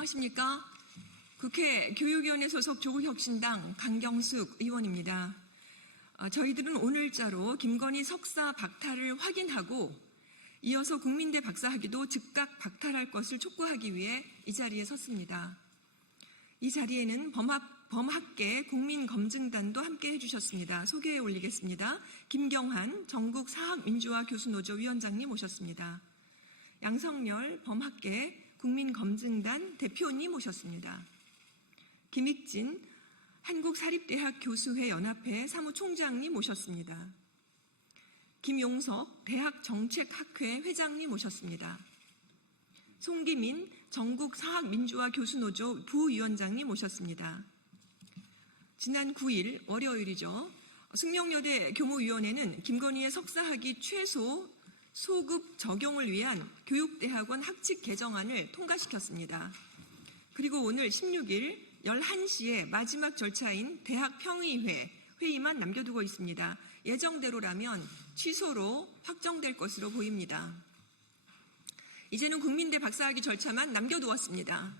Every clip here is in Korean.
안녕하십니까? 국회 교육위원회 소속 조국혁신당 강경숙 의원입니다. 저희들은 오늘자로 김건희 석사 박탈을 확인하고 이어서 국민대 박사학위도 즉각 박탈할 것을 촉구하기 위해 이 자리에 섰습니다. 이 자리에는 범학계 국민검증단도 함께 해주셨습니다. 소개해 올리겠습니다. 김경한 전국사학민주화 교수노조 위원장님 오셨습니다. 양성열 범학계 국민검증단 대표님 오셨습니다. 김익진 한국사립대학 교수회 연합회 사무총장님 오셨습니다. 김용석 대학정책학회 회장님 오셨습니다. 송기민 전국사학민주화 교수노조 부위원장님 오셨습니다. 지난 9일 월요일이죠. 숙명여대 교무위원회는 김건희의 석사학위 최소 소급 적용을 위한 교육대학원 학칙 개정안을 통과시켰습니다. 그리고 오늘 16일 11시에 마지막 절차인 대학평의회 회의만 남겨두고 있습니다. 예정대로라면 취소로 확정될 것으로 보입니다. 이제는 국민대 박사학위 절차만 남겨두었습니다.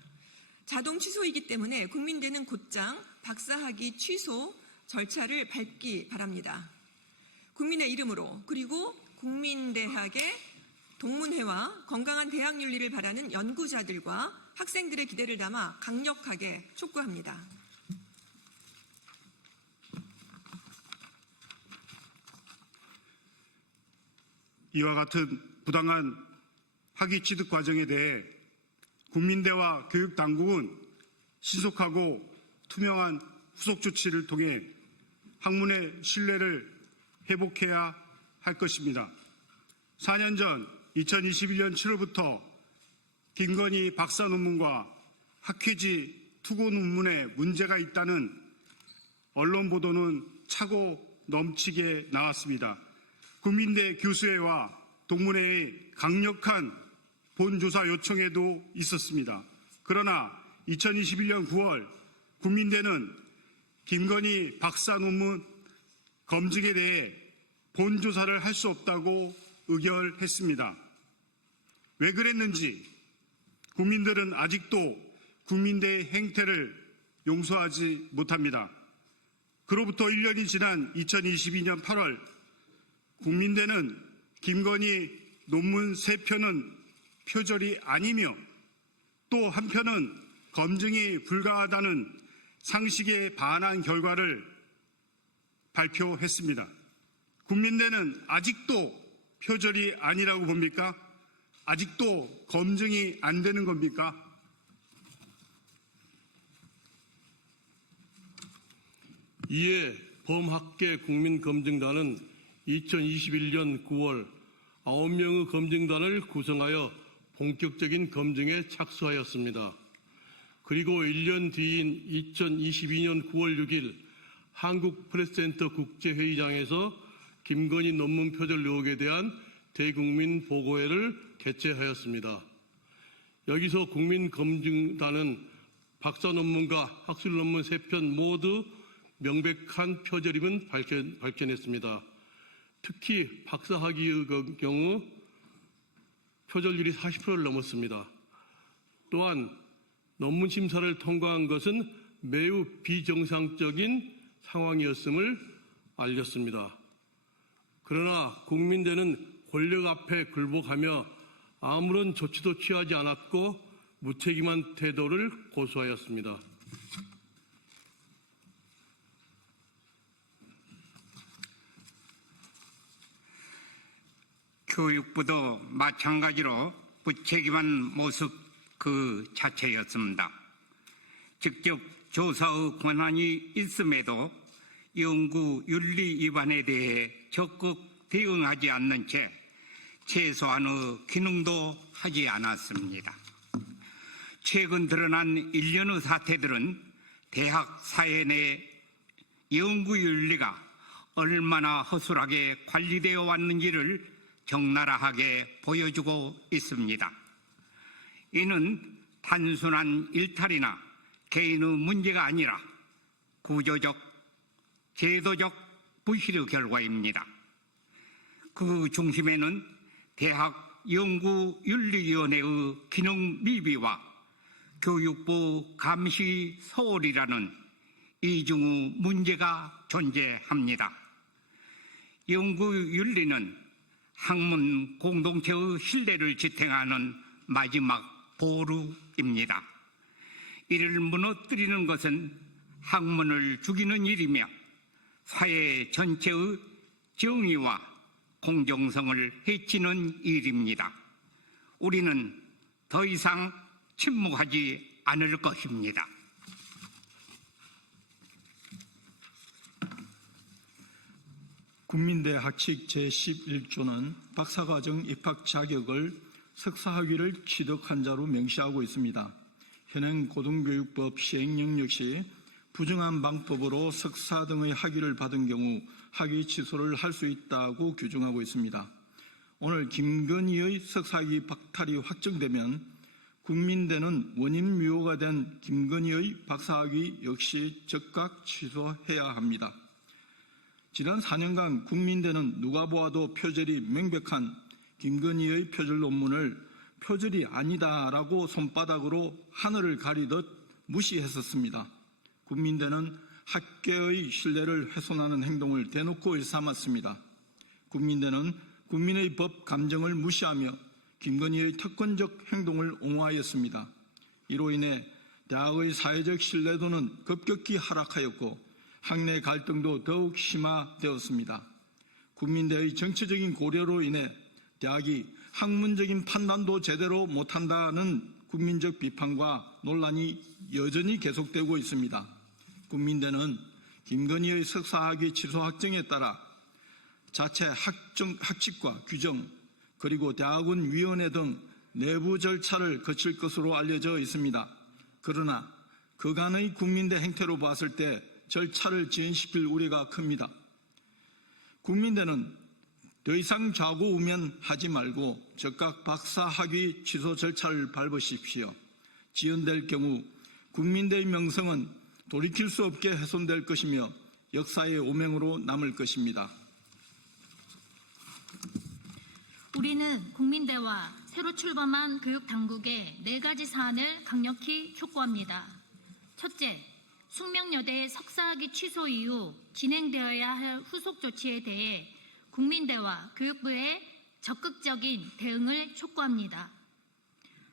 자동 취소이기 때문에 국민대는 곧장 박사학위 취소 절차를 밟기 바랍니다. 국민의 이름으로 그리고 국민대학의 동문회와 건강한 대학 윤리를 바라는 연구자들과 학생들의 기대를 담아 강력하게 촉구합니다. 이와 같은 부당한 학위 취득 과정에 대해 국민대와 교육당국은 신속하고 투명한 후속 조치를 통해 학문의 신뢰를 회복해야 할 것입니다. 4년 전 2021년 7월부터 김건희 박사 논문과 학회지 투고 논문에 문제가 있다는 언론 보도는 차고 넘치게 나왔습니다. 국민대 교수회와 동문회의 강력한 본조사 요청에도 있었습니다. 그러나 2021년 9월 국민대는 김건희 박사 논문 검증에 대해 본조사를 할 수 없다고 의결했습니다. 왜 그랬는지 국민들은 아직도 국민대의 행태를 용서하지 못합니다. 그로부터 1년이 지난 2022년 8월 국민대는 김건희 논문 3편은 표절이 아니며 또 한편은 검증이 불가하다는 상식에 반한 결과를 발표했습니다. 국민대는 아직도 표절이 아니라고 봅니까? 아직도 검증이 안 되는 겁니까? 이에 범학계 국민검증단은 2021년 9월 9명의 검증단을 구성하여 본격적인 검증에 착수하였습니다. 그리고 1년 뒤인 2022년 9월 6일 한국프레스센터 국제회의장에서 김건희 논문 표절 의혹에 대한 대국민 보고회를 개최하였습니다. 여기서 국민검증단은 박사 논문과 학술 논문 3편 모두 명백한 표절임을 밝혀냈습니다. 특히 박사학위의 경우 표절률이 40%를 넘었습니다. 또한 논문 심사를 통과한 것은 매우 비정상적인 상황이었음을 알렸습니다. 그러나 국민대는 권력 앞에 굴복하며 아무런 조치도 취하지 않았고 무책임한 태도를 고수하였습니다. 교육부도 마찬가지로 무책임한 모습 그 자체였습니다. 직접 조사의 권한이 있음에도 연구 윤리 위반에 대해 적극 대응하지 않는 채 최소한의 기능도 하지 않았습니다. 최근 드러난 일련의 사태들은 대학 사회 내 연구 윤리가 얼마나 허술하게 관리되어 왔는지를 적나라하게 보여주고 있습니다. 이는 단순한 일탈이나 개인의 문제가 아니라 구조적, 제도적 부실의 결과입니다. 그 중심에는 대학 연구윤리위원회의 기능 미비와 교육부 감시 소홀이라는 이중의 문제가 존재합니다. 연구윤리는 학문 공동체의 신뢰를 지탱하는 마지막 보루입니다. 이를 무너뜨리는 것은 학문을 죽이는 일이며 사회 전체의 정의와 공정성을 해치는 일입니다. 우리는 더 이상 침묵하지 않을 것입니다. 국민대 학칙 제11조는 박사과정 입학 자격을 석사학위를 취득한 자로 명시하고 있습니다. 현행 고등교육법 시행령 역시 부정한 방법으로 석사 등의 학위를 받은 경우 학위 취소를 할 수 있다고 규정하고 있습니다. 오늘 김건희의 석사학위 박탈이 확정되면 국민대는 원인 무효가 된 김건희의 박사학위 역시 즉각 취소해야 합니다. 지난 4년간 국민대는 누가 보아도 표절이 명백한 김건희의 표절 논문을 표절이 아니다라고 손바닥으로 하늘을 가리듯 무시했었습니다. 국민대는 학계의 신뢰를 훼손하는 행동을 대놓고 일삼았습니다. 국민대는 국민의 법 감정을 무시하며 김건희의 특권적 행동을 옹호하였습니다. 이로 인해 대학의 사회적 신뢰도는 급격히 하락하였고 학내 갈등도 더욱 심화되었습니다. 국민대의 정치적인 고려로 인해 대학이 학문적인 판단도 제대로 못한다는 국민적 비판과 논란이 여전히 계속되고 있습니다. 국민대는 김건희의 석사학위 취소 확정에 따라 자체 학칙과 규정 그리고 대학원위원회 등 내부 절차를 거칠 것으로 알려져 있습니다. 그러나 그간의 국민대 행태로 봤을 때 절차를 지연시킬 우려가 큽니다. 국민대는 더 이상 좌고우면하지 말고 즉각 박사학위 취소 절차를 밟으십시오. 지연될 경우 국민대의 명성은 돌이킬 수 없게 훼손될 것이며 역사의 오명으로 남을 것입니다. 우리는 국민대와 새로 출범한 교육당국에 4가지 사안을 강력히 촉구합니다. 첫째, 숙명여대의 석사학위 취소 이후 진행되어야 할 후속 조치에 대해 국민대와 교육부의 적극적인 대응을 촉구합니다.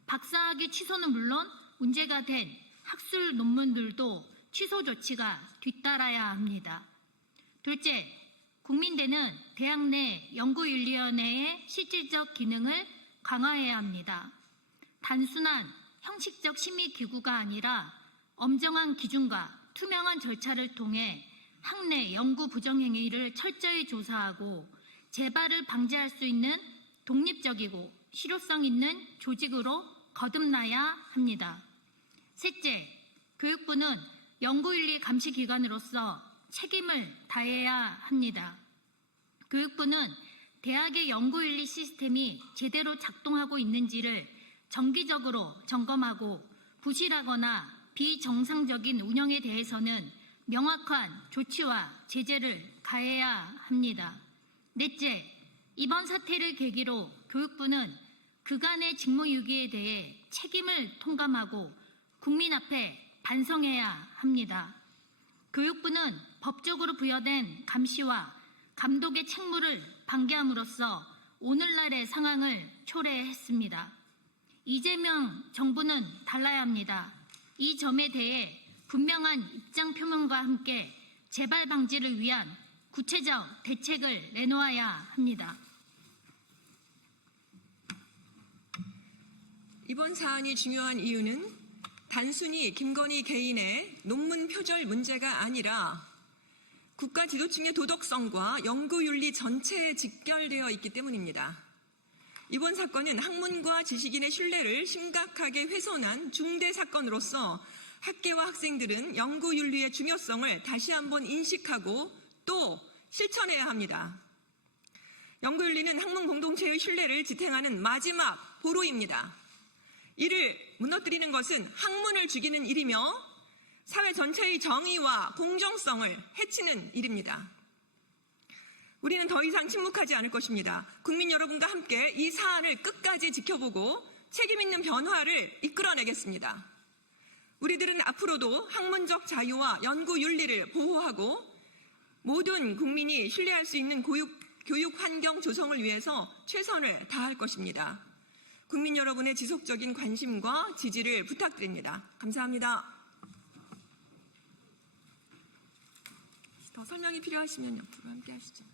박사학위 취소는 물론 문제가 된 학술 논문들도 취소 조치가 뒤따라야 합니다. 둘째, 국민대는 대학 내 연구윤리위원회의 실질적 기능을 강화해야 합니다. 단순한 형식적 심의기구가 아니라 엄정한 기준과 투명한 절차를 통해 학내 연구 부정행위를 철저히 조사하고 재발을 방지할 수 있는 독립적이고 실효성 있는 조직으로 거듭나야 합니다. 셋째, 교육부는 연구윤리 감시기관으로서 책임을 다해야 합니다. 교육부는 대학의 연구윤리 시스템이 제대로 작동하고 있는지를 정기적으로 점검하고 부실하거나 비정상적인 운영에 대해서는 명확한 조치와 제재를 가해야 합니다. 넷째, 이번 사태를 계기로 교육부는 그간의 직무유기에 대해 책임을 통감하고 국민 앞에 반성해야 합니다. 교육부는 법적으로 부여된 감시와 감독의 책무를 방기함으로써 오늘날의 상황을 초래했습니다. 이재명 정부는 달라야 합니다. 이 점에 대해 분명한 입장 표명과 함께 재발 방지를 위한 구체적 대책을 내놓아야 합니다. 이번 사안이 중요한 이유는 단순히 김건희 개인의 논문 표절 문제가 아니라 국가 지도층의 도덕성과 연구윤리 전체에 직결되어 있기 때문입니다. 이번 사건은 학문과 지식인의 신뢰를 심각하게 훼손한 중대 사건으로서 학계와 학생들은 연구윤리의 중요성을 다시 한번 인식하고 또 실천해야 합니다. 연구윤리는 학문 공동체의 신뢰를 지탱하는 마지막 보루입니다. 이를 무너뜨리는 것은 학문을 죽이는 일이며 사회 전체의 정의와 공정성을 해치는 일입니다. 우리는 더 이상 침묵하지 않을 것입니다. 국민 여러분과 함께 이 사안을 끝까지 지켜보고 책임 있는 변화를 이끌어내겠습니다. 우리들은 앞으로도 학문적 자유와 연구 윤리를 보호하고 모든 국민이 신뢰할 수 있는 교육 환경 조성을 위해서 최선을 다할 것입니다. 국민 여러분의 지속적인 관심과 지지를 부탁드립니다. 감사합니다. 더 설명이 필요하시면 옆으로 함께 하시죠.